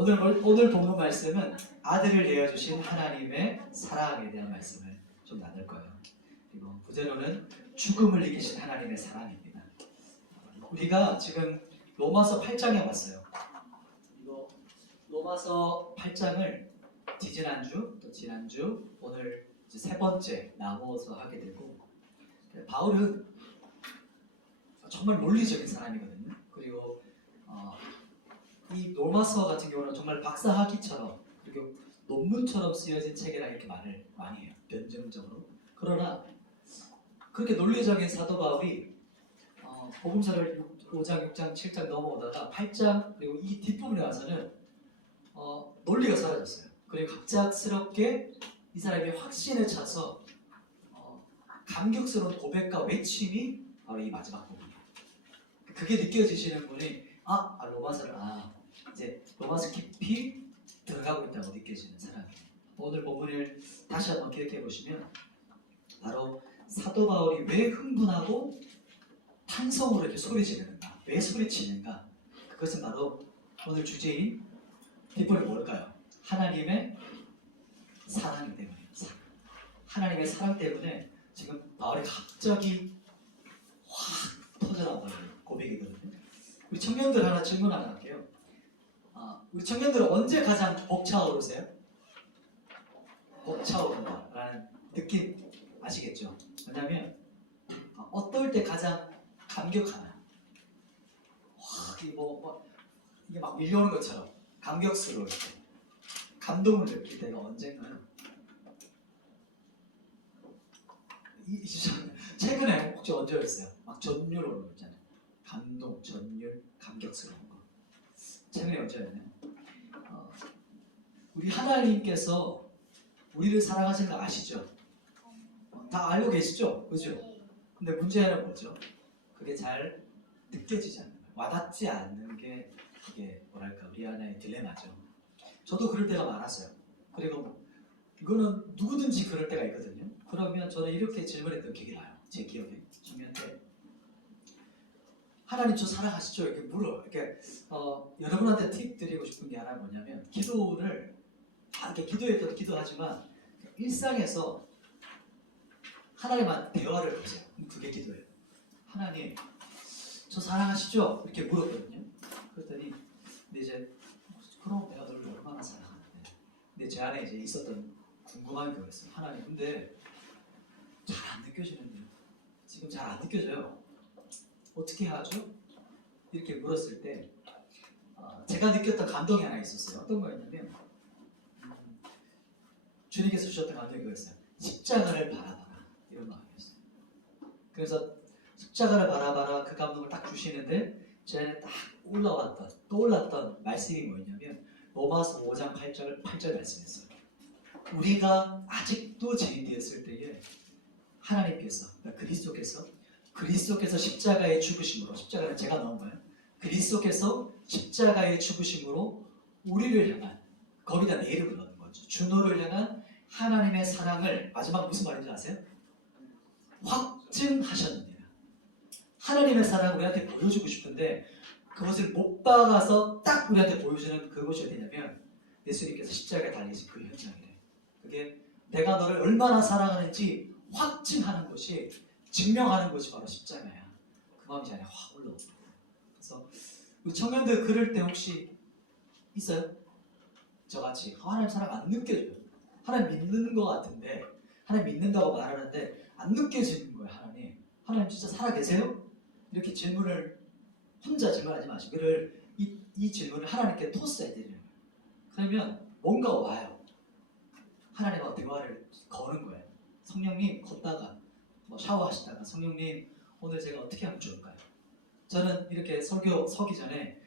오늘 본문 말씀은 아들을 내어주신 하나님의 사랑에 대한 말씀을 좀 나눌 거예요. 그리고 부제로는 죽음을 이기신 하나님의 사랑입니다. 우리가 지금 로마서 8장에 왔어요. 이거 로마서 8장을 지지난주 또 지난주 오늘 이제 세 번째 나누어서 하게 되고, 바울은 정말 논리적인 사람이거든요. 그리고 이 로마서 같은 경우는 정말 박사학위처럼 그리고 논문처럼 쓰여진 책이라 이렇게 말을 많이 해요. 변증적으로. 그러나 그렇게 논리적인 사도 바울이 복음서를 5장, 6장, 7장 넘어오다가 8장 그리고 이 뒷부분에 와서는 논리가 사라졌어요. 그리고 갑작스럽게 이 사람이 확신에 차서 감격스러운 고백과 외침이 바로 이 마지막 부분이에요. 그게 느껴지시는 분이 로마서를 이제 로마서 깊이 들어가고 있다고 느껴지는 사람이에요. 오늘 본문을 다시 한번 기억해 보시면 바로 사도 바울이 왜 흥분하고 탄성으로 이렇게 소리 지르는가, 왜 소리치는가, 그것은 바로 오늘 주제인 뒷부분이 뭘까요? 하나님의 사랑이기 때문이에요. 하나님의 사랑 때문에 지금 바울이 갑자기 확 터져나오는 고백이거든요. 우리 청년들 하나 질문 하나 할게요. 우리 청년들은 언제 가장 벅차오르세요? 벅차오른다라는 느낌 아시겠죠? 왜냐하면 어떨 때 가장 감격하나요? 이게 막 밀려오는 것처럼 감격스러울 때, 감동을 느낄 때가 언젠가요? 최근에 혹시 언제였어요? 막 전율 오는 거 있잖아요. 감동, 전율, 감격스러운 거. 최근에 언제였나요? 우리 하나님께서 우리를 사랑하시는 거 아시죠? 다 알고 계시죠? 그죠? 근데 문제는 뭐죠? 그게 잘 느껴지지 않는 거예요. 와닿지 않는 게 이게 뭐랄까 우리 하나의 딜레마죠. 저도 그럴 때가 많았어요. 그리고 이거는 누구든지 그럴 때가 있거든요. 그러면 저는 이렇게 질문했던 기억이 나요. 제 기억에 청년 때 하나님 저 사랑하시죠? 이렇게 물어. 이렇게 여러분한테 팁 드리고 싶은 게 하나 뭐냐면 기도를 이렇게 기도해도 기도하지만 일상에서 하나님한테 대화를 보세요. 그게 기도예요. 하나님 저 사랑하시죠? 이렇게 물었거든요. 그랬더니 근데 이제 그럼 내가 너를 얼마나 사랑하는데. 근데 제 안에 이제 있었던 궁금한 게 그랬어요. 하나님 근데 잘 안 느껴지는데요. 지금 잘 안 느껴져요. 어떻게 하죠? 이렇게 물었을 때 제가 느꼈던 감동이 하나 있었어요. 어떤 거였냐면 주님께서 주셨던 감동이 그거였어요. 십자가를 바라봐라 이런 마음이었어요. 그래서 십자가를 바라봐라 그 감동을 딱 주시는데 제 안에 딱 떠올랐던 말씀이 뭐였냐면 로마서 5장 8절 말씀이었어요. 우리가 아직도 죄인되었을 때에 하나님께서 그러니까 그리스도께서 십자가의 죽으심으로, 십자가는 제가 넣은 거예요. 그리스도께서 십자가의 죽으심으로 우리를 향한, 거기다 내 이름을 넣는 거죠. 준호를 향한 하나님의 사랑을 마지막 무슨 말인지 아세요? 확증하셨느니라. 하나님의 사랑을 우리한테 보여주고 싶은데 그것을 못 박아서 딱 우리한테 보여주는 그것이 어디냐면 예수님께서 십자가에 달리신 그 현장이래요. 그게 내가 너를 얼마나 사랑하는지 확증하는 것이, 증명하는 것이 바로 십자가야. 그 마음이 제 안에 확 올라옵니다. 그래서 우리 청년들 그럴 때 혹시 있어요? 저같이 하나님 사랑 안 느껴져요. 하나님 믿는 것 같은데, 하나님 믿는다고 말하는데 안 느껴지는 거예요. 하나님 진짜 살아계세요? 이렇게 질문을 혼자 질문하지 마시고 이 질문을 하나님께 토스해야 되는 거예요. 그러면 뭔가 와요. 하나님과 대화를 거는 거예요. 성령님 걷다가 샤워하시다가 성령님 오늘 제가 어떻게 하면 좋을까요? 저는 이렇게 설교 서기 전에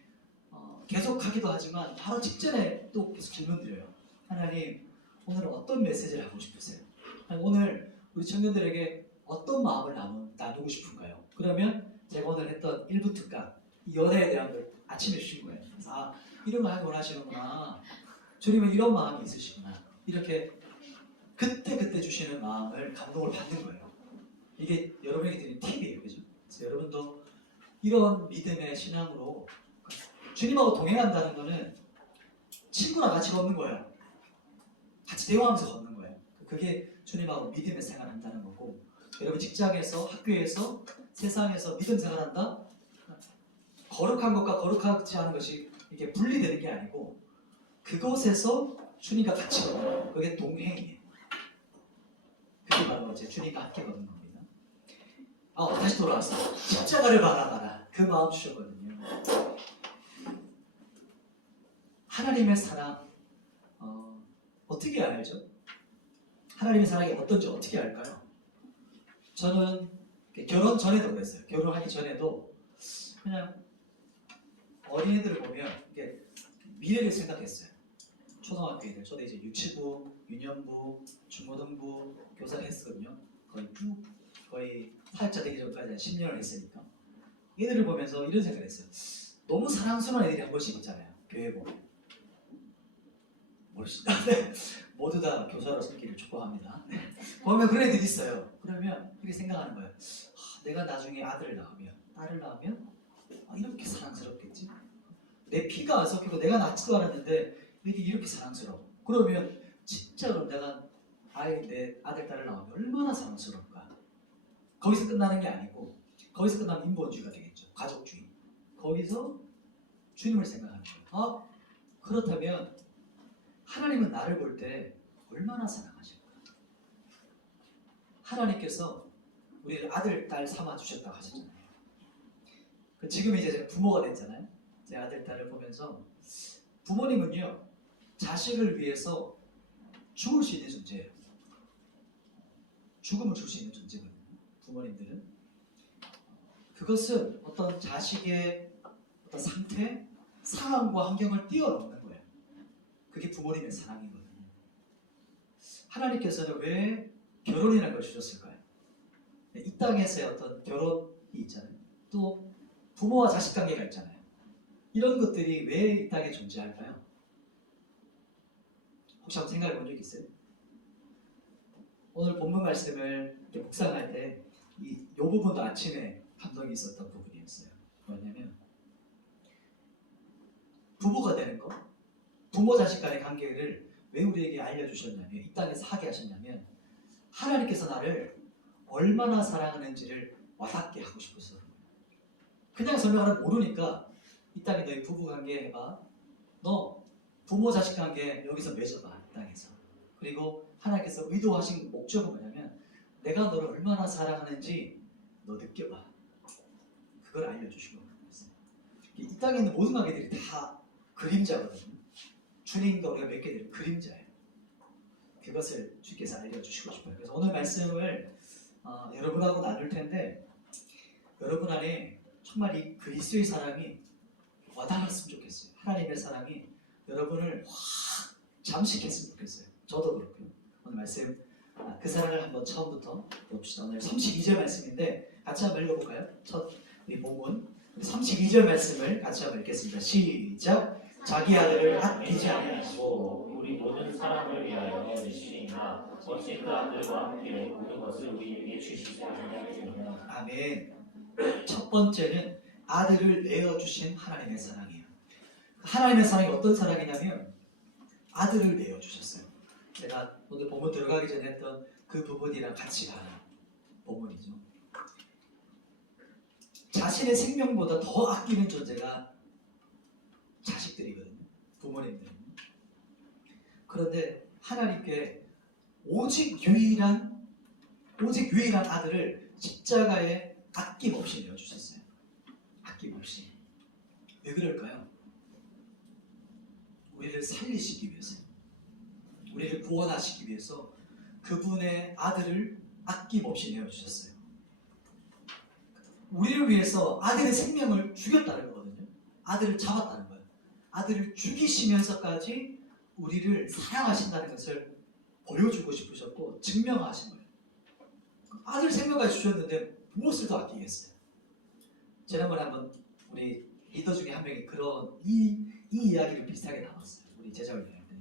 계속 하기도 하지만 바로 직전에 또 계속 질문 드려요. 하나님 오늘 어떤 메시지를 하고 싶으세요? 오늘 우리 청년들에게 어떤 마음을 나누고 싶은가요? 그러면 제가 오늘 했던 1부 특강 이 연애에 대한 걸 아침에 주신 거예요. 그래서 이런 말 원하시는구나. 주님은 이런 마음이 있으시구나. 이렇게 그때 주시는 마음을 감동을 받는 거예요. 이게 여러분에게 드리는 팁이에요. 그죠? 그래서 여러분도 이런 믿음의 신앙으로 주님하고 동행한다는 거는 친구랑 같이 걷는 거예요. 같이 대화하면서 걷는 거예요. 그게 주님하고 믿음의 생활한다는 거고, 여러분 직장에서, 학교에서, 세상에서 믿음 생활한다? 거룩한 것과 거룩하지 않은 것이 이게 분리되는 게 아니고 그곳에서 주님과 같이 걷는 거예요. 그게 동행이에요. 그게 바로 이제 주님과 함께 걷는 겁니다. 다시 돌아왔어요. 십자가를 바라봐라. 그 마음 주셨거든요. 하나님의 사랑 어떻게 알죠? 하나님의 사랑이 어떤지 어떻게 알까요? 저는 결혼 전에도 그랬어요. 결혼하기 전에도 그냥 어린애들을 보면 이게 미래를 생각했어요. 초등학교 애들, 저도 이제 유치부, 유년부, 중고등부 교사를 했거든요. 거의 사역자 되기 전까지 한 10년을 했으니까 얘들을 보면서 이런 생각을 했어요. 너무 사랑스러운 애들이 한 번씩 있잖아요. 교회 보면. 멋있다. 모두 다 교사로 섬기를 축복합니다. 보면 그런 애들이 있어요. 그러면 그렇게 생각하는 거예요. 내가 나중에 아들을 낳으면, 딸을 낳으면 이렇게 사랑스럽겠지? 내 피가 안 섞이고 내가 낳지도 않았는데 애들이 이렇게 사랑스러워. 그러면 진짜 그럼 내가 내 아들, 딸을 낳으면 얼마나 사랑스러울까? 거기서 끝나는 게 아니고 거기서 끝나면 인본주의가 되겠죠. 가족주의. 거기서 주님을 생각하는 거예요. 그렇다면 하나님은 나를 볼 때 얼마나 사랑하실까? 하나님께서 우리를 아들, 딸 삼아 주셨다고 하셨잖아요. 지금 이제 제가 부모가 됐잖아요. 제 아들, 딸을 보면서 부모님은요 자식을 위해서 죽을 수 있는 존재예요. 죽음을 줄 수 있는 존재거든요. 부모님들은 그것은 어떤 자식의 어떤 상태, 상황과 환경을 뛰어넘는 거예요. 그게 부모님의 사랑이거든요. 하나님께서는 왜 결혼이라는 걸 주셨을까요? 이 땅에서의 어떤 결혼이 있잖아요. 또 부모와 자식 관계가 있잖아요. 이런 것들이 왜 이 땅에 존재할까요? 혹시 한번 생각해 본 적 있어요? 오늘 본문 말씀을 묵상할 때 이 부분도 아침에 감동이 있었던 부분이었어요. 뭐냐면 부부가 되는 것, 부모 자식 간의 관계를 왜 우리에게 알려주셨냐면, 이 땅에서 하게 하셨냐면 하나님께서 나를 얼마나 사랑하는지를 와닿게 하고 싶어서. 그냥 설명하면 모르니까 이 땅에 너희 부부 관계 해봐. 너 부모 자식 관계 여기서 맺어봐. 이 땅에서. 그리고 하나님께서 의도하신 목적은 뭐냐면 내가 너를 얼마나 사랑하는지 너 느껴봐. 그걸 알려주시고 있어요. 이 땅에 있는 모든 관계들이 다 그림자거든요. 주님과 우리가 맺게 될 그림자예요. 그것을 주께서 알려주시고 싶어요. 그래서 오늘 말씀을 여러분하고 나눌 텐데 여러분 안에 정말 이 그리스도의 사랑이 와닿았으면 좋겠어요. 하나님의 사랑이 여러분을 확 잠식했으면 좋겠어요. 저도 그렇고요. 오늘 말씀 그 사랑을 한번 처음부터 봅시다. 오늘 32절 말씀인데 같이 한번 읽어볼까요? 첫 우리 본문 32절 말씀을 같이 한번 읽겠습니다. 시작. 자기 아들을 아끼지 아니하시고 우리 모든 사람을 위하여 내주시니까 어찌 그 아들과 함께 모든 것을 우리에게 주시겠느냐. 아멘. 첫 번째는 아들을 내어주신 하나님의 사랑이에요. 하나님의 사랑이 어떤 사랑이냐면 아들을 내어주셨어요. 제가 오늘 본문 들어가기 전에 했던 그 부분이랑 같이 가는 본문이죠. 자신의 생명보다 더 아끼는 존재가 자식들이거든요. 부모님들은. 그런데 하나님께 오직 유일한 아들을 십자가에 아낌없이 내어주셨어요. 아낌없이. 왜 그럴까요? 우리를 살리시기 위해서, 우리를 구원하시기 위해서 그분의 아들을 아낌없이 내어주셨어요. 우리를 위해서 아들의 생명을 죽였다는 거거든요. 아들을 잡았다는 거예요. 아들을 죽이시면서까지 우리를 사랑하신다는 것을 보여주고 싶으셨고 증명하신 거예요. 아들 생명까지 주셨는데 무엇을 더 아끼겠어요? 지난번에 한번 우리 리더 중에 한 명이 그런 이 이야기를 비슷하게 나눴어요. 우리 제자훈련할 때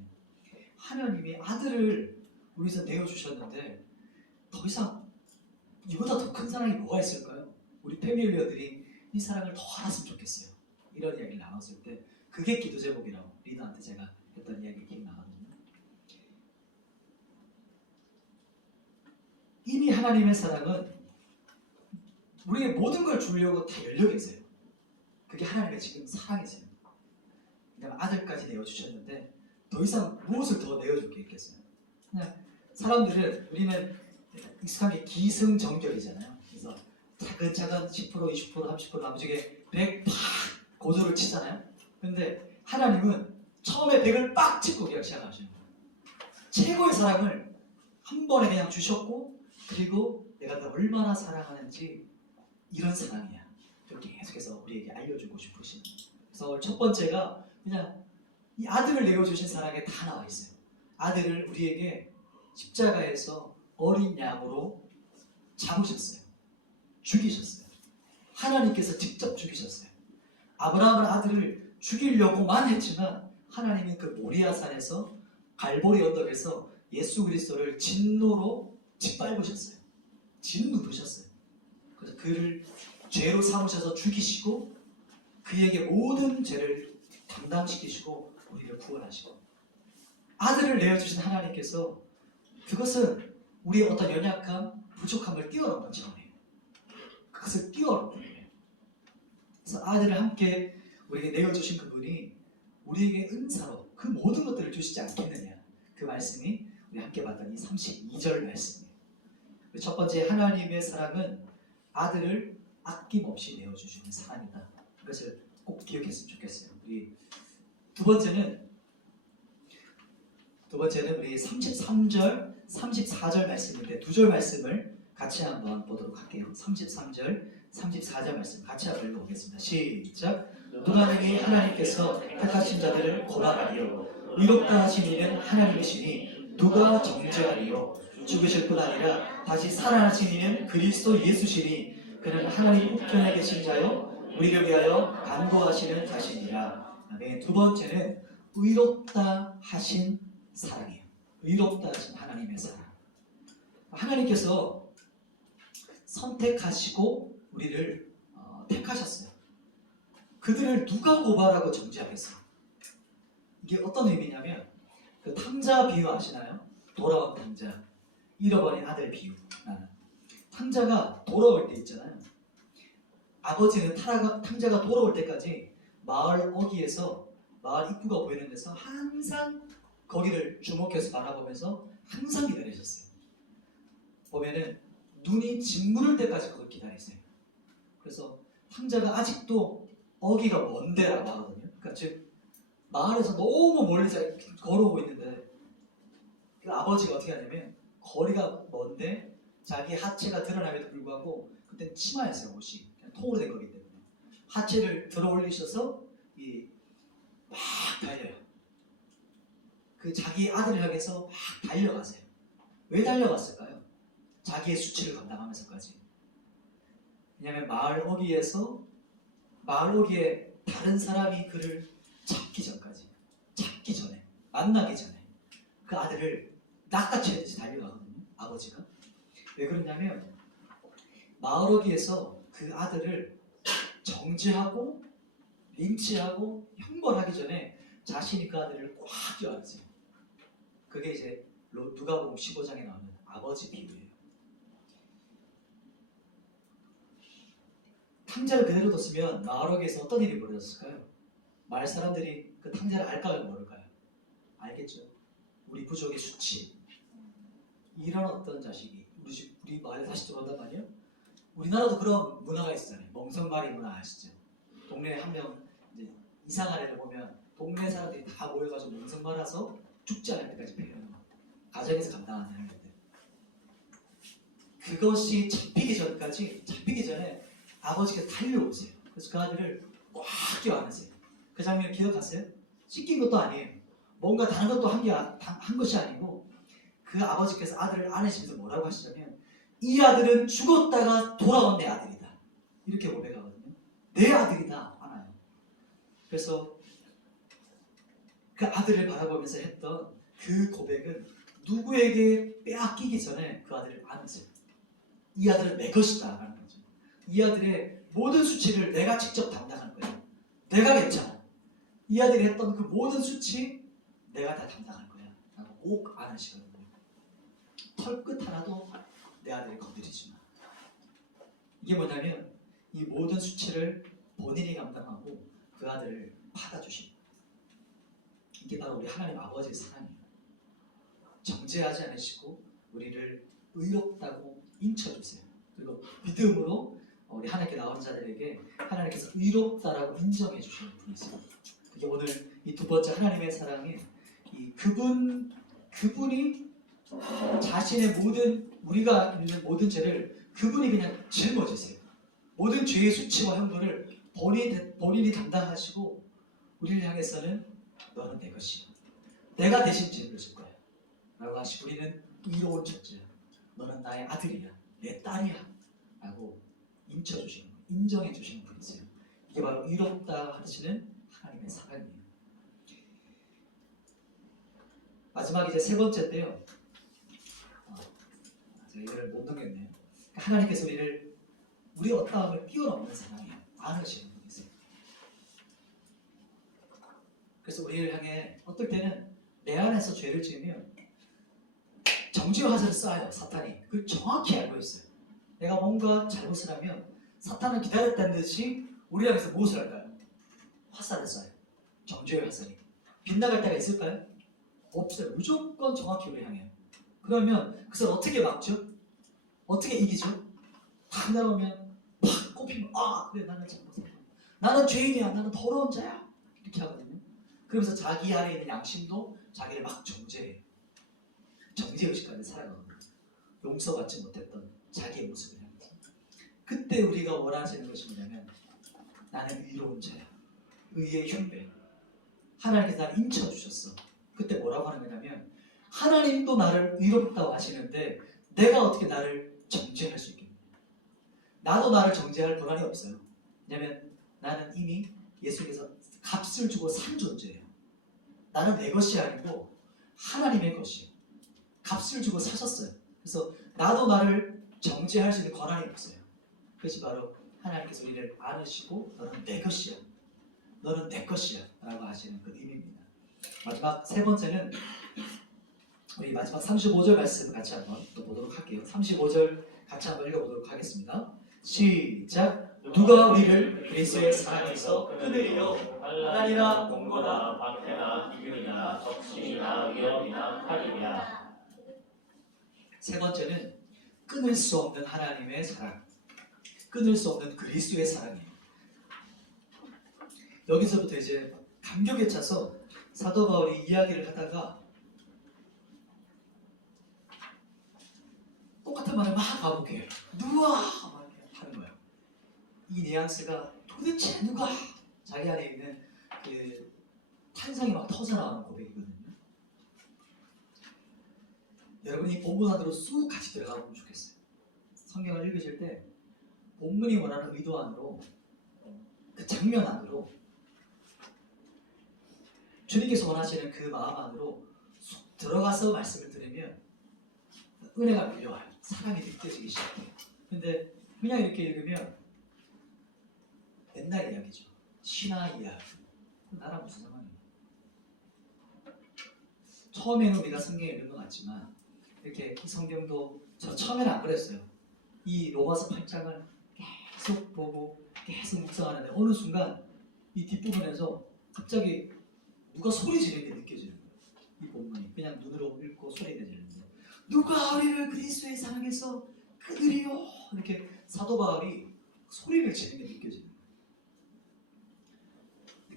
하나님이 아들을 우리에서 내어주셨는데 더 이상 이보다 더 큰 사랑이 뭐가 있을까요? 우리 패밀리어들이 이 사랑을 더 알았으면 좋겠어요. 이런 이야기를 나눴을 때 그게 기도 제목이라고 리더한테 제가 했던 이미 하나님의 사랑은 우리에게 모든 걸 주려고 다 열려 계세요. 그게 하나님의 지금 사랑이세요. 그냥 아들까지 내어주셨는데 더 이상 무엇을 더 내어줄 게 있겠어요? 그냥 사람들은 우리는 익숙한 게 기승전결이잖아요. 그래서 차근차근 10%, 20%, 30% 나머지게 100 팍 고조를 치잖아요. 근데 하나님은 처음에 100을 빡 짚고 그냥 시작하시는 거예요. 최고의 사랑을 한 번에 그냥 주셨고, 그리고 내가 너 얼마나 사랑하는지 이런 사랑이야. 이렇게 계속해서 우리에게 알려주고 싶으신. 그래서 첫 번째가 그냥 이 아들을 내어주신 사랑에 다 나와 있어요. 아들을 우리에게 십자가에서 어린 양으로 잡으셨어요. 죽이셨어요. 하나님께서 직접 죽이셨어요. 아브라함은 아들을 죽이려고만 했지만 하나님이 그 모리아산에서 갈보리 언덕에서 예수 그리스도를 진노로 짓밟으셨어요. 짓누르셨어요. 그래서 그를 죄로 삼으셔서 죽이시고 그에게 모든 죄를 담당시키시고 우리를 구원하시고, 아들을 내어주신 하나님께서 그것은 우리의 어떤 연약함, 부족함을 뛰어넘는 차원이에요. 그것을 뛰어넘는 거예요. 그래서 아들을 함께 우리에게 내어주신 그분이 우리에게 은사로 그 모든 것들을 주시지 않겠느냐, 그 말씀이 우리 함께 봤던 이 32절 말씀이에요. 첫 번째, 하나님의 사랑은 아들을 아낌없이 내어주시는 사랑이다. 이것을 꼭 기억했으면 좋겠어요. 우리 두 번째는 우리 33절, 34절 말씀인데 두 절 말씀을 같이 한번 보도록 할게요. 33절, 34절 말씀 같이 한번 읽어보겠습니다. 시작. 누가 능히 하나님께서 택하신 자들을 고발하리요. 의롭다 하신 이는 하나님이시니 누가 정죄하리요. 죽으실 뿐 아니라 다시 살아나신 이는 그리스도 예수시니 그는 하나님 우편에 계신 자요 우리를 위하여 간구하시는 자신이라. 아멘. 두 번째는 의롭다 하신 사랑이에요. 의롭다 하신 하나님의 사랑. 하나님께서 선택하시고 우리를 택하셨어요. 그들을 누가 고발하고 정죄하겠어요? 이게 어떤 의미냐면, 그 탕자 비유 아시나요? 돌아온 탕자, 잃어버린 아들 비유. 탕자가 돌아올 때 있잖아요. 아버지는 탕자가 돌아올 때까지 마을 어귀에서, 마을 입구가 보이는 데서 항상 거기를 주목해서 바라보면서 항상 기다리셨어요. 보면은 눈이 짓무를 때까지 그걸 기다리세요. 그래서 탕자가 아직도 어귀가 먼 데라고 하거든요. 그러니까 즉 마을에서 너무 멀리 걸어오고 있는데 그 아버지가 어떻게 하냐면, 거리가 먼데 자기 하체가 드러남에도 불구하고 그때 치마였어요. 옷이 그냥 통으로 된 거기 때문에 하체를 들어 올리셔서 막 달려요. 그 자기 아들을 향해서 막 달려가세요. 왜 달려갔을까요? 자기의 수치를 감당하면서까지. 왜냐하면 마을 어귀에서, 마을 어귀에 다른 사람이 그를 찾기 전에, 만나기 전에 그 아들을 낚아채듯이 달려가거든요. 아버지가. 왜 그러냐면 마을 어귀에서 그 아들을 정죄하고 린치하고 형벌하기 전에 자신이 그 아들을 꽉 껴안으세요. 그게 이제 누가복음 15장에 나오는 아버지 비유예요. 탕자를 그대로 뒀으면 마을 어귀에서 어떤 일이 벌어졌을까요? 마을 사람들이 그 탕자를 알까요, 모를까요? 알겠죠. 우리 부족의 수치, 이런 어떤 자식이 우리 마을에 다시 들어온단 말이에요. 우리나라도 그런 문화가 있잖아요. 멍석마리 문화 아시죠? 동네에 한 명 이상한 애를 보면 동네 사람들이 다 모여가지고 멍석말아서 죽지 않을 때까지 배려요. 가정에서 감당하는 일들. 그것이 잡히기 전에 아버지가 달려오세요. 그래서 그 아들을 꽉 껴안으세요. 그 장면 기억하세요? 씻긴 것도 아니에요. 뭔가 다른 것도 한 것이 아니고, 그 아버지께서 아들을 안으시면서 뭐라고 하시냐면, 이 아들은 죽었다가 돌아온 내 아들이다. 이렇게 고백하거든요. 내 아들이다. 안아요. 그래서 그 아들을 바라보면서 했던 그 고백은 누구에게 빼앗기기 전에 그 아들을 안으세요. 이 아들은 내 것이다 라는 거죠. 이 아들의 모든 수치를 내가 직접 담당할 거야. 내가 괜찮아. 이 아들이 했던 그 모든 수치 내가 다 담당할 거야 라고 꼭 안으시거든요. 털끝 하나도 내 아들을 건드리지 마. 이게 뭐냐면 이 모든 수치를 본인이 감당하고 그 아들을 받아주신, 이게 바로 우리 하나님 아버지의 사랑이에요. 정죄하지 않으시고 우리를 의롭다고 인쳐주세요. 그리고 믿음으로 우리 하나님께 나오는 자들에게 하나님께서 의롭다라고 인정해 주시는 분이세요. 그게 오늘 이 두 번째 하나님의 사랑이, 이 그분이 자신의 모든, 우리가 있는 모든 죄를 그분이 그냥 짊어지세요. 모든 죄의 수치와 형벌을 본인이 담당하시고 우리를 향해서는 너는 내 것이야, 내가 대신 죄를 질 거야 라고 하시고, 우리는 의로운 존재야, 너는 나의 아들이야, 내 딸이야 라고 인쳐주시는, 인정해주시는 분이세요. 이게 바로 의롭다 하시는 하나님의 사랑이에요. 마지막 이제 세 번째인데요, 제가 이걸 못 넘겼네요. 하나님께서 우리 어떠함을 뛰어넘는 사랑이에요. 안으시는 분이세요. 그래서 우리를 향해 어떨 때는 내 안에서 죄를 지으면 정죄와 화살을 쏴요, 사탄이. 그걸 정확히 알고 있어요. 내가 뭔가 잘못을 하면 사탄은 기다렸다는 듯이 우리 향해서 무엇을 할까요? 화살을 쏴요. 정죄의 화살이. 빗나갈 때가 있을까요? 없어요. 무조건 정확히 우리 향해요. 그러면 그것을 어떻게 막죠? 어떻게 이기죠? 탁 나오면 팍 꼽히면, 아 그래, 나는 잘못했다, 나는 죄인이야, 나는 더러운 자야, 이렇게 하거든요. 그러면서 자기 안에 있는 양심도 자기를 막 정죄해요. 정죄의식까지 살아가거든요. 용서받지 못했던 자기의 모습을 향해서. 그때 우리가 원하시는 것이 뭐냐면, 나는 의로운 자야, 의의 흉배, 하나님께서 나를 인쳐주셨어. 그때 뭐라고 하는 거냐면, 하나님도 나를 의롭다고 하시는데 내가 어떻게 나를 정죄할 수 있겠냐. 나도 나를 정죄할 권한이 없어요. 왜냐하면 나는 이미 예수님께서 값을 주고 산 존재예요. 나는 내 것이 아니고 하나님의 것이에요. 값을 주고 사셨어요. 그래서 나도 나를 정죄할 수 있는 권한이 없어요. 그것이 바로 하나님께서 우리를 안으시고 너는 내 것이야, 너는 내 것이야 라고 하시는 그 의미입니다. 마지막 세 번째는 우리 마지막 35절 말씀을 같이 한번 또 보도록 할게요. 35절 같이 한번 읽어보도록 하겠습니다. 시작. 누가 우리를 그리스도의 사랑에서 끊으리요? 환난이나 공고나 방패나 기근이나 적신이나 위험이나 칼이냐. 세 번째는 끊을 수 없는 하나님의 사랑, 끊을 수 없는 그리스도의 사랑이에요. 여기서부터 이제 감격에 차서 사도 바울이 이야기를 하다가 똑같은 말을 막 반복해요. 누가 하는 거예요. 이 뉘앙스가 도대체 누가, 자기 안에 있는 그 탄성이 막 터져나오는 고백이거든요. 여러분이 이 본문 안으로 쑥 같이 들어가보면 좋겠어요. 성경을 읽으실 때 본문이 원하는 의도 안으로, 그 장면 안으로, 주님께서 원하시는 그 마음 안으로 쑥 들어가서 말씀을 들으면 은혜가 밀려와요. 사랑이 느껴지기 시작해요. 근데 그냥 이렇게 읽으면 옛날 이야기죠. 신화 이야기. 나랑 무슨 상관이에요? 처음에는 우리가 성경에 읽는 것 같지만 이렇게 이 성경도 저 처음에는 안 그랬어요. 이 로마서 8장을 계속 보고 계속 묵상하는데 어느 순간 이 뒷부분에서 갑자기 누가 소리 지르는 게 느껴지는 거예요. 이 본문이 그냥 눈으로 읽고 소리 내지르는데, 누가 우리를 그리스도의 사랑에서 끊으리요? 이렇게 사도 바울이 소리를 지르는 게 느껴지는 거예요.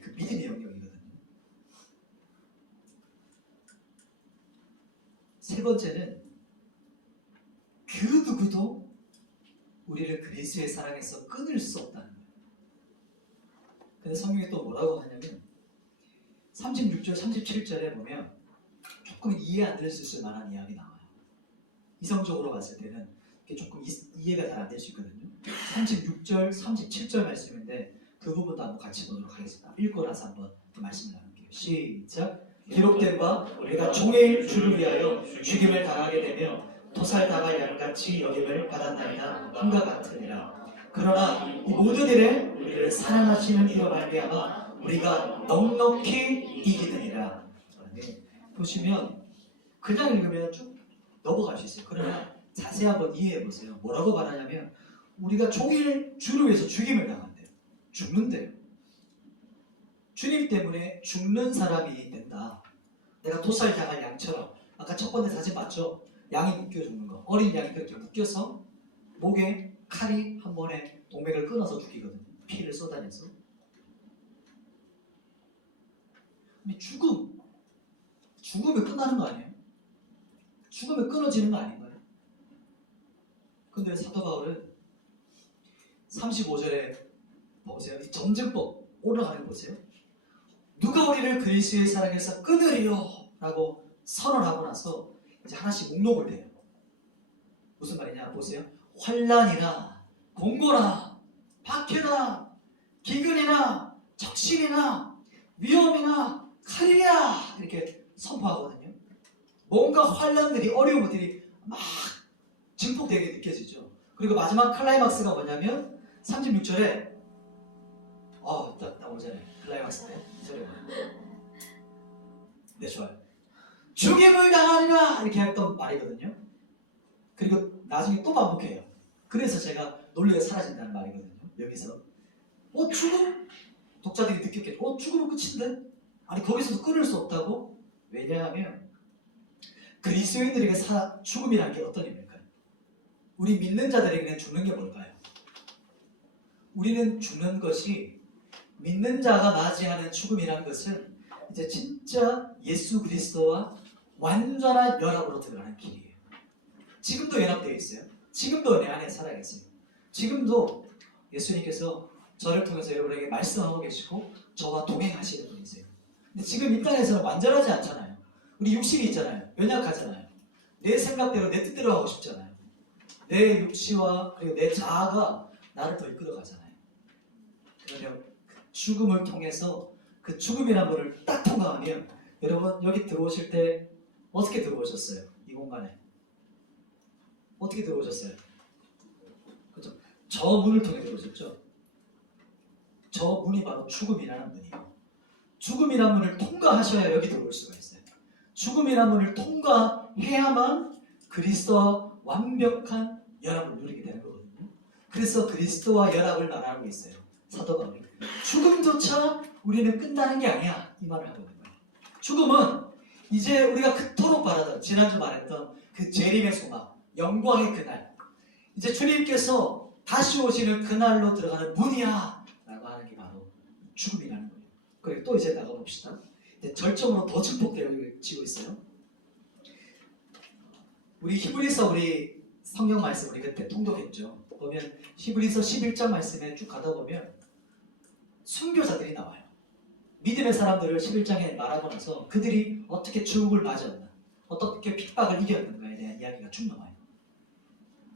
그 믿음의 영역이거든요. 세 번째는 그 누구도 우리를 그리스도의 사랑에서 끊을 수 없다는 거예요. 근데 성경에 또 뭐라고 하냐면 36절, 37절에 보면 조금 이해 안 될 수 있을 만한 이야기 나와요. 이성적으로 봤을 때는 조금 이해가 잘 안 될 수 있거든요. 36절, 37절 말씀인데 그 부분도 한번 같이 보도록 하겠습니다. 읽고 나서 한번 말씀을 나눌게요. 시작. 기록된 바 우리가 종의 주를 위하여 죽임을 당하게 되며 토살당할 양같이 여김을 받았나이다 함과 같으니라. 그러나 이 모든 일에 우리를 사랑하시는 이로 말미암아 우리가 넉넉히 이기느니라. 네, 보시면 그냥 읽으면 쭉 넘어갈 수 있어요. 그러나 자세히 한번 이해해 보세요. 뭐라고 말하냐면 우리가 종일 주를 위해서 죽임을 당한대요. 죽는데요. 주님 때문에 죽는 사람이 된다. 내가 도살당할 양처럼 아까 첫 번째 사진 봤죠? 양이 묶여 죽는 거. 어린 양이 그렇게 묶여서 목에 칼이 한 번에 동맥을 끊어서 죽이거든요. 피를 쏟아내서. 근데 죽으면 끝나는 거 아니에요? 죽으면 끊어지는 거 아닌가요? 근데 사도 바울은 35절에 보세요. 이 점증법 올라가는 거 보세요. 누가 우리를 그리스도의 사랑에서 끊으리요? 라고 선언하고 나서 이제 하나씩 목록을 내요. 무슨 말이냐 보세요. 환난이나 공고나 박해나 기근이나 적신이나 위험이나 칼이야 이렇게 선포하거든요. 뭔가 환난들이 어려움들이 막 증폭되게 느껴지죠. 그리고 마지막 클라이막스가 뭐냐면 36절에 딱 나오잖아요. 클라이막스 때 이 소리가 네 좋아요. 죽임을 당하리라 이렇게 했던 말이거든요. 그리고 나중에 또 반복해요. 그래서 제가 논리가 사라진다는 말이거든요. 여기서 죽음? 독자들이 느꼈겠죠. 죽으면 끝인데? 아니 거기서도 끊을 수 없다고? 왜냐하면 그리스도인들에게 죽음이라는 게 어떤 의미일까요? 우리 믿는 자들에게는 죽는 게 뭘까요? 우리는 죽는 것이 믿는 자가 맞이하는 죽음이라는 것은 이제 진짜 예수 그리스도와 완전한 연합으로 들어가는 길이에요. 지금도 연합되어 있어요. 지금도 내 안에 살아계세요. 지금도 예수님께서 저를 통해서 여러분에게 말씀하고 계시고 저와 동행하시는 분이세요. 근데 지금 이 땅에서는 완전하지 않잖아요. 우리 육신이 있잖아요. 연약하잖아요. 내 생각대로 내 뜻대로 하고 싶잖아요. 내 육시와 그리고 내 자아가 나를 더 이끌어가잖아요. 그러면 그 죽음을 통해서 그 죽음이라는 것을 딱 통과하면 여러분 여기 들어오실 때 어떻게 들어오셨어요? 이 공간에 어떻게 들어오셨어요? 그렇죠? 저 문을 통해 들어오셨죠? 저 문이 바로 죽음이라는 문이에요. 죽음이라는 문을 통과하셔야 여기 들어올 수가 있어요. 죽음이라는 문을 통과해야만 그리스도와 완벽한 연합을 누리게 되는 거거든요. 그래서 그리스도와 연합을 말하고 있어요. 사도 바울이. 죽음조차 우리는 끝나는 게 아니야. 이 말을 하고 있는 거예요. 죽음은 이제 우리가 그토록 바라던 지난주 말했던 그 재림의 소망, 영광의 그날. 이제 주님께서 다시 오시는 그날로 들어가는 문이야. 라고 하는 게 바로 죽음이라는 거예요. 그리고 또 이제 나가봅시다. 이제 절정으로 더 증폭되어지고 있어요. 우리 히브리서 우리 성경 말씀 우리 그때 통독했죠. 보면 히브리서 11장 말씀에 쭉 가다 보면 순교자들이 나와요. 믿음의 사람들을 11장에 말하고 나서 그들이 어떻게 죽음을 맞았나, 어떻게 핍박을 이겼는가에 대한 이야기가 쭉 나와요.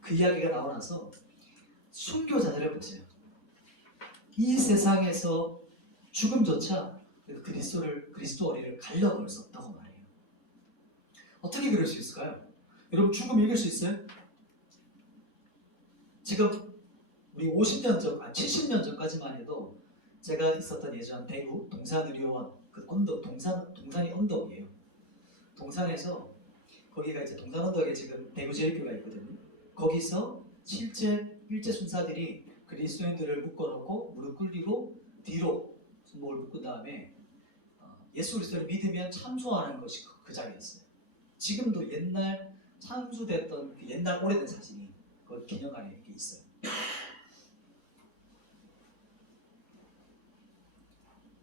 그 이야기가 나오고 나서 순교자들을 보세요. 이 세상에서 죽음조차 그리스도 어리를 갈려버릴 수 없다고 말해요. 어떻게 그럴 수 있을까요? 여러분 죽음 읽을 수 있어요? 지금 우리 50년 전, 70년 전까지만 해도 제가 있었던 예전 대구 동산의료원 그 언덕 동산이 언덕이에요. 동산에서 거기가 이제 동산 언덕에 지금 대구제일교가 있거든요. 거기서 실제 일제 순사들이 그리스도인들을 묶어놓고 무릎 꿇리고 뒤로 손목을 묶은 다음에 예수 그리스도를 믿으면 참수하는 것이 그 자리였어요. 지금도 옛날 참수됐던 그 옛날 오래된 사진이 그 기념관에 이렇게 있어요.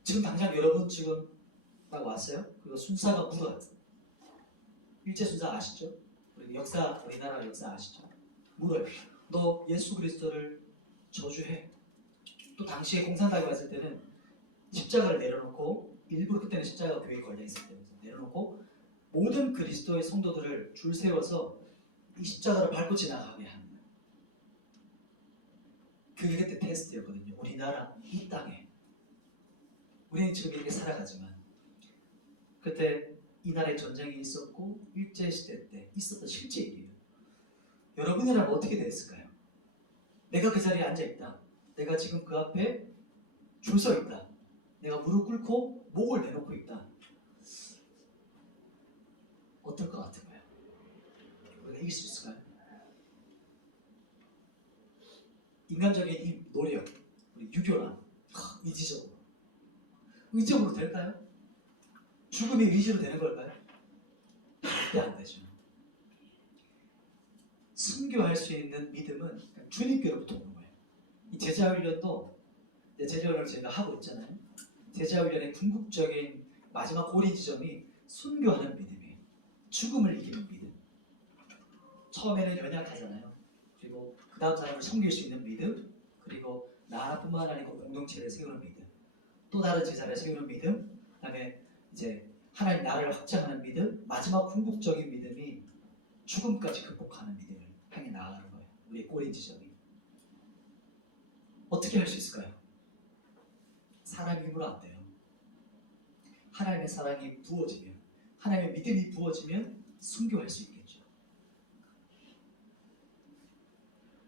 지금 당장 여러분 지금 딱 왔어요? 그리고 순사가 물어요. 일제 순사 아시죠? 우리나라 역사 아시죠? 물어요. 너 예수 그리스도를 저주해. 또 당시에 공산당이 왔을 때는 십자가를 내려놓고 일부러 그때는 십자가가 교회에 걸려 있을 때 내려놓고 모든 그리스도의 성도들을 줄 세워서 이 십자가를 밟고 지나가게 합니다. 그게 그때 테스트였거든요. 우리나라 이 땅에. 우리는 지금 이렇게 살아가지만 그때 이 나라에 전쟁이 있었고 일제시대 때 있었던 실제 일이에요. 여러분이라면 어떻게 됐을까요? 내가 그 자리에 앉아있다. 내가 지금 그 앞에 줄 서 있다. 내가 무릎 꿇고 목을 내놓고 있다. 어떨 것 같은가요? 우리가 이길 수 있을까요? 인간적인 이 노력, 우리 유교나 의지적으로 될까요? 죽음이 의지로 되는 걸까요? 절대 안 되죠. 순교할 수 있는 믿음은 주님께로부터 오는 거예요. 이 제자훈련도 제자훈련을 제가 하고 있잖아요. 제자훈련의 궁극적인 마지막 고리 지점이 순교하는 믿음이에요. 죽음을 이기는 믿음. 처음에는 연약하잖아요. 그리고 그 다음 사람을 섬길 수 있는 믿음, 그리고 나 하나뿐만 아니고 공동체를 세우는 믿음, 또 다른 제자를 세우는 믿음, 그 다음에 이제 하나님 나라를 확장하는 믿음, 마지막 궁극적인 믿음이 죽음까지 극복하는 믿음을 향해 나아가는 거예요. 우리의 꼬리 지점이. 어떻게 할 수 있을까요? 사람 힘으로 안 돼요. 하나님의 사랑이 부어지면, 하나님의 믿음이 부어지면 순교할 수 있겠죠.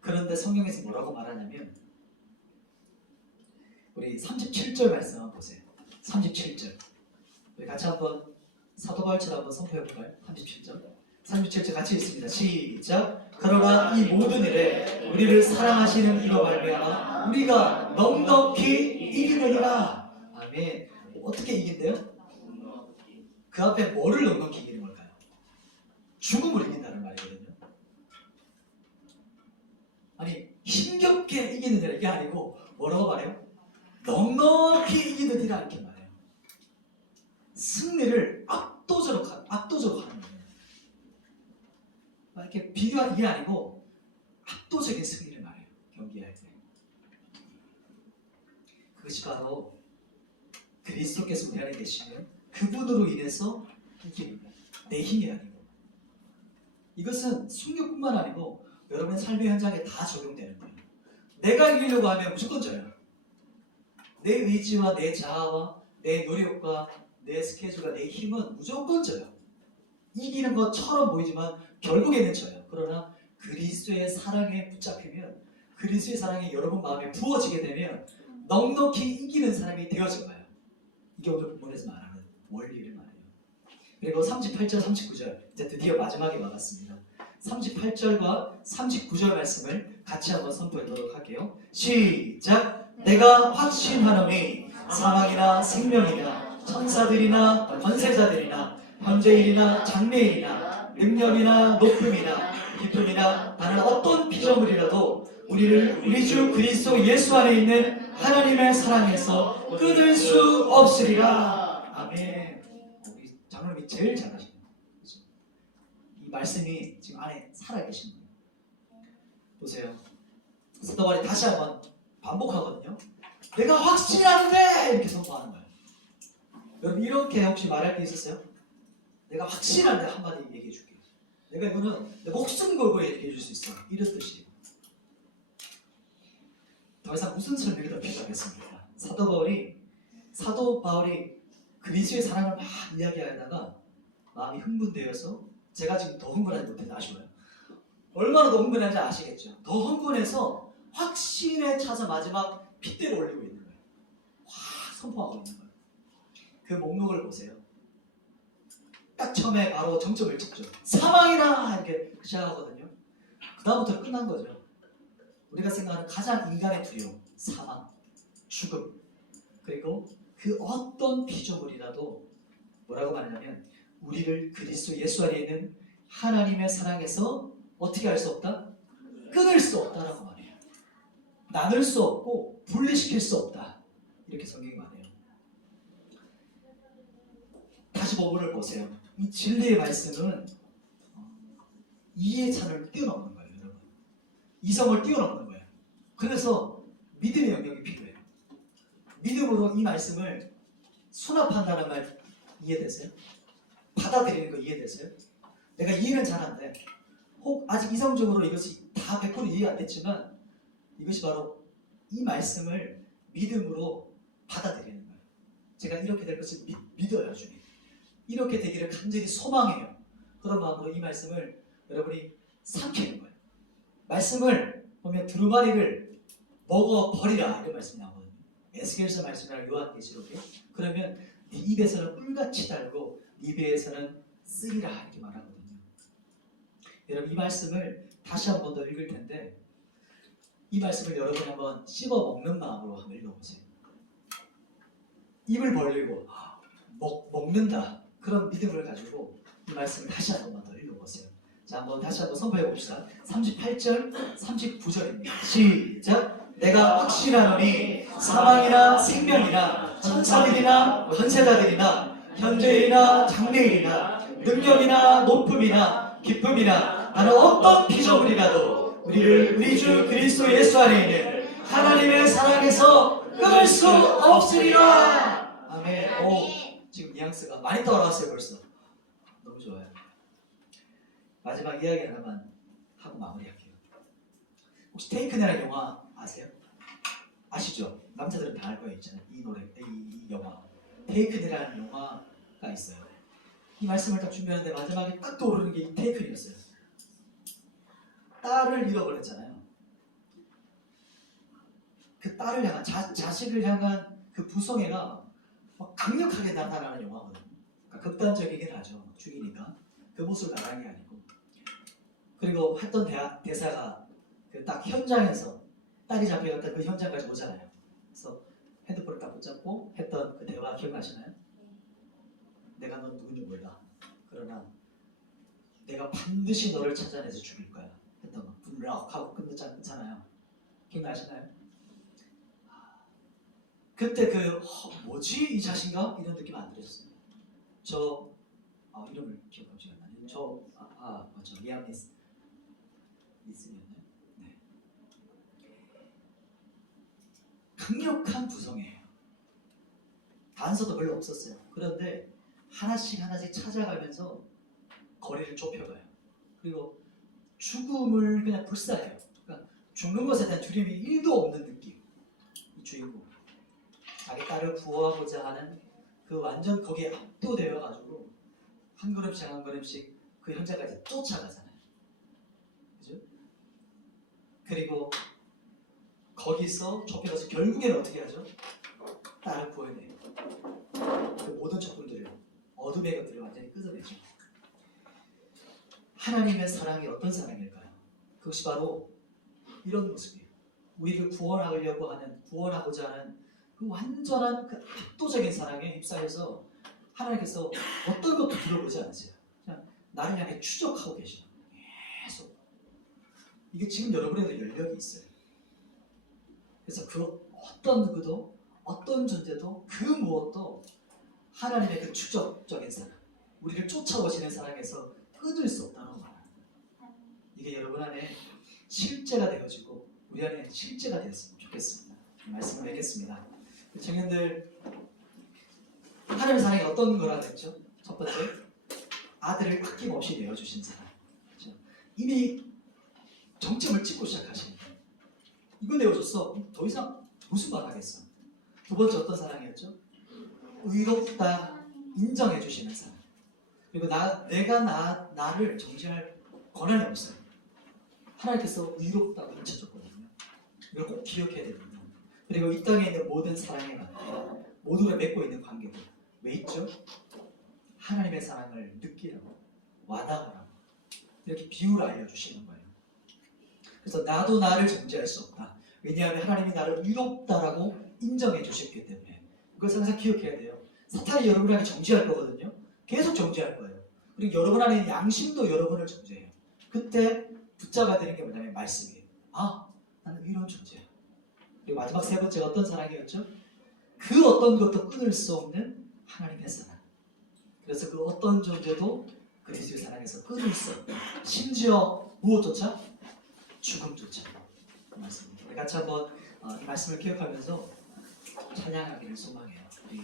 그런데 성경에서 뭐라고 말하냐면 우리 37절 말씀 한번 보세요. 37절. 우리 같이 한번 사도 바울처럼 한번 선포해볼까요? 37절. 37절 같이 읽습니다. 시작. 그러나 이 모든 일에 우리를 사랑하시는 이로 말미암아 우리가 넉넉히 이기느니라. 아멘. 어떻게 이긴대요? 그 앞에 뭐를 넉넉히 이기는 걸까요? 죽음을 이긴다는 말이거든요. 아니 힘겹게 이기느니라 이게 아니고 뭐라고 말해요? 넉넉히 이기느니라 이렇게 말해요. 승리를 압도적으로 하는 거예요. 이렇게 비교한 게 아니고 압도적인 승리를 말해요. 경기할 때. 그것이 바로 그리스도께서 우리 안에 계시면 그분으로 인해서 이기는 거예요. 내 힘이 아니고. 이것은 순교뿐만 아니고 여러분의 삶의 현장에 다 적용되는 거예요. 내가 이기려고 하면 무조건 져요. 내 의지와 내 자아와 내 노력과 내 스케줄과 내 힘은 무조건 져요. 이기는 것처럼 보이지만 결국에는 져요. 그러나 그리스도의 사랑에 붙잡히면, 그리스도의 사랑이 여러분 마음에 부어지게 되면 넉넉히 이기는 사람이 되어져 가요. 이게 오늘 본문에서 말하는 원리를 말해요. 그리고 38절, 39절 이제 드디어 마지막에 와갔습니다. 38절과 39절 말씀을 같이 한번 선포해보도록 할게요. 시작! 내가 확신하노니 사망이나 생명이나 천사들이나 권세자들이나 현재일이나 장래일이나 능력이나 높음이나 깊음이나 다른 어떤 피조물이라도 우리를 우리 주 그리스도 예수 안에 있는 하나님의 사랑에서 끊을 수 없으리라. 아멘. 우리 장로님이 제일 잘하시는 거죠. 이 말씀이 지금 안에 살아계신 거예요. 보세요. 사도 바울이 다시 한번 반복하거든요. 내가 확신하는데 이렇게 선포하는 거예요. 여러분 이렇게 혹시 말할 때 있었어요? 내가 확신한데 한마디 얘기해 줄게. 내가 이거는 내 목숨 걸고 얘기해 줄 수 있어. 이런 뜻이에요. 더 이상 무슨 설명이 더 필요하겠습니까? 사도 바울이 그리스도의 사랑을 막 이야기하다가 마음이 흥분되어서, 제가 지금 더 흥분하지 못해서 아쉬워요. 얼마나 더 흥분한지 아시겠죠? 더 흥분해서 확신에 차서 마지막 핏대를 올리고 있는 거예요. 확 선포하고 있는 거예요. 그 목록을 보세요. 딱 처음에 바로 정점을 찍죠. 사망이라 이렇게 시작하거든요. 그 다음부터 끝난 거죠. 우리가 생각하는 가장 인간의 두려움, 사망, 죽음, 그리고 그 어떤 피조물이라도 뭐라고 말하냐면 우리를 그리스도 예수 안에 있는 하나님의 사랑에서 어떻게 할 수 없다? 끊을 수 없다라고 말해요. 나눌 수 없고 분리시킬 수 없다. 이렇게 성경이 말해요. 다시 본문을 보세요. 이 진리의 말씀은 이해의 찬을 뛰어넘는 거예요, 여러분. 이성을 뛰어넘는 거예요. 그래서 믿음의 영역이 필요해요. 믿음으로 이 말씀을 수납한다는 말 이해되세요? 받아들이는 거 이해되세요? 내가 이해는 잘하는데 혹 아직 이성적으로 이것이 다 100% 이해 안 됐지만 이것이 바로 이 말씀을 믿음으로 받아들이는 거예요. 제가 이렇게 될 것을 믿어요, 주님. 이렇게 되기를 간절히 소망해요. 그런 마음으로 이 말씀을 여러분이 삼키는 거예요. 말씀을 보면 두루마리를 먹어버리라 이런 말씀이 나오거든요. 에스겔서 말씀이나 요한계시록에. 그러면 네 입에서는 꿀같이 달고 네 배에서는 쓰리라 이렇게 말하거든요. 여러분 이 말씀을 다시 한 번 더 읽을 텐데 이 말씀을 여러분이 한번 씹어 먹는 마음으로 한번 읽어보세요. 입을 벌리고 먹는다 그런 믿음을 가지고 이 말씀을 다시 한 번만 더 읽어보세요. 자, 한번 다시 한번 선포해 봅시다. 38절, 39절입니다. 시작. 내가 확신하노니 사망이나 생명이나 천사들이나 권세자들이나 현재이나 장래이나 능력이나 높음이나 기쁨이나 다른 어떤 피조물이라도 우리를 우리 주 그리스도 예수 안에 있는 하나님의 사랑에서 끊을 수 없으리라. 아멘. 오, 지금 뉘앙스가 많이 떠올랐어요 벌써. 너무 좋아요. 마지막 이야기 하나만 하고 마무리할게요. 혹시 테이큰이라는 영화 아세요? 아시죠? 남자들은 다 알 거예요. 있잖아요. 이 노래, 이 영화. 테이큰이라는 영화가 있어요. 이 말씀을 딱 준비하는데 마지막에 딱 떠오르는 게 이 테이큰이었어요. 딸을 잃어버렸잖아요. 그 딸을 향한 자식을 향한 그 부성애가 막 강력하게 나타나는 영화거든요. 그러니까 극단적이긴 하죠. 죽이니까 그 모습을 나가는 게 아니고. 그리고 했던 대사가 그 딱 현장에서 딸이 잡혀갔던 그 현장까지 오잖아요. 그래서 핸드폰을 딱 붙잡고 했던 그 대화 기억나시나요? 내가 넌 누군지 몰라. 그러나 내가 반드시 너를 찾아내서 죽일 거야. 했던 거. 분락 하고 끝났잖아요. 기억나시나요? 그때 그 뭐지 이 자신감 이런 느낌 안 들었어요. 저 이름을 기억하지 않나요? 맞죠. 리암 니슨이었나요? 네. 강력한 부성이에요. 단서도 별로 없었어요. 그런데 하나씩 찾아가면서 거리를 좁혀가요. 그리고 죽음을 그냥 불사해요. 그러니까 죽는 것에 대한 두려움이 1도 없는 느낌. 이 주인공. 자기 딸을 구호하고자 하는 그 완전 거기에 압도되어 가지고 한 걸음씩 그 현장까지 쫓아가잖아요. 그죠? 그리고 거기서 좁혀가서 결국에는 어떻게 하죠? 딸을 구해내요. 그 모든 적군들을 어둠의 것들을 완전히 끄집어내죠. 하나님의 사랑이 어떤 사랑일까요? 그것이 바로 이런 모습이에요. 우리를 구원하고자 하는 그 완전한 그 압도적인 사랑에 휩싸여서 하나님께서 어떤 것도 들어보지 않으세요. 그냥 나를 향해 추적하고 계셔. 계속. 이게 지금 여러분에도 연력이 있어요. 그래서 그 어떤 누구도 어떤 존재도 그 무엇도 하나님의 그 추적적인 사랑, 우리를 쫓아오시는 사랑에서 끊을 수 없다는 말이에요. 이게 여러분 안에 실제가 되어지고 우리 안에 실제가 되었으면 좋겠습니다. 말씀을 맺겠습니다. 청년들, 하나님의 사랑이 어떤 거라 그랬죠? 첫 번째, 아들을 아낌없이 내어주신 사랑. 그렇죠? 이미 정점을 찍고 시작하시는 거예요. 이거 내어줬어. 더 이상 무슨 말 하겠어. 두 번째 어떤 사랑이었죠? 의롭다 인정해주시는 사랑. 그리고 내가 나를 정죄할 권한이 없어요. 하나님께서 의롭다고 인쳐줬거든요. 이걸 꼭 기억해야 됩니다. 그리고 이 땅에 있는 모든 사랑의 관계, 모두가 맺고 있는 관계들 왜 있죠? 하나님의 사랑을 느끼라고, 와닿으라고 이렇게 비유를 알려주시는 거예요. 그래서 나도 나를 정죄할 수 없다. 왜냐하면 하나님이 나를 의롭다라고 인정해 주셨기 때문에. 그걸 항상 기억해야 돼요. 사탄이 여러분에게 정죄할 거거든요. 계속 정죄할 거예요. 그리고 여러분 안에 있는 양심도 여러분을 정죄해요. 그때 붙잡아야 되는 게 뭐냐면 말씀이에요. 나는 의로운 존재야. 그리고 마지막 세 번째 어떤 사랑이었죠? 그 어떤 것도 끊을 수 없는 하나님의 사랑. 그래서 그 어떤 존재도 그리스도의 사랑에서 끊을 수 없다. 심지어 무엇조차? 죽음조차. 그 말씀입니다. 같이 한번 이 말씀을 기억하면서 찬양하기를 소망해요. 우리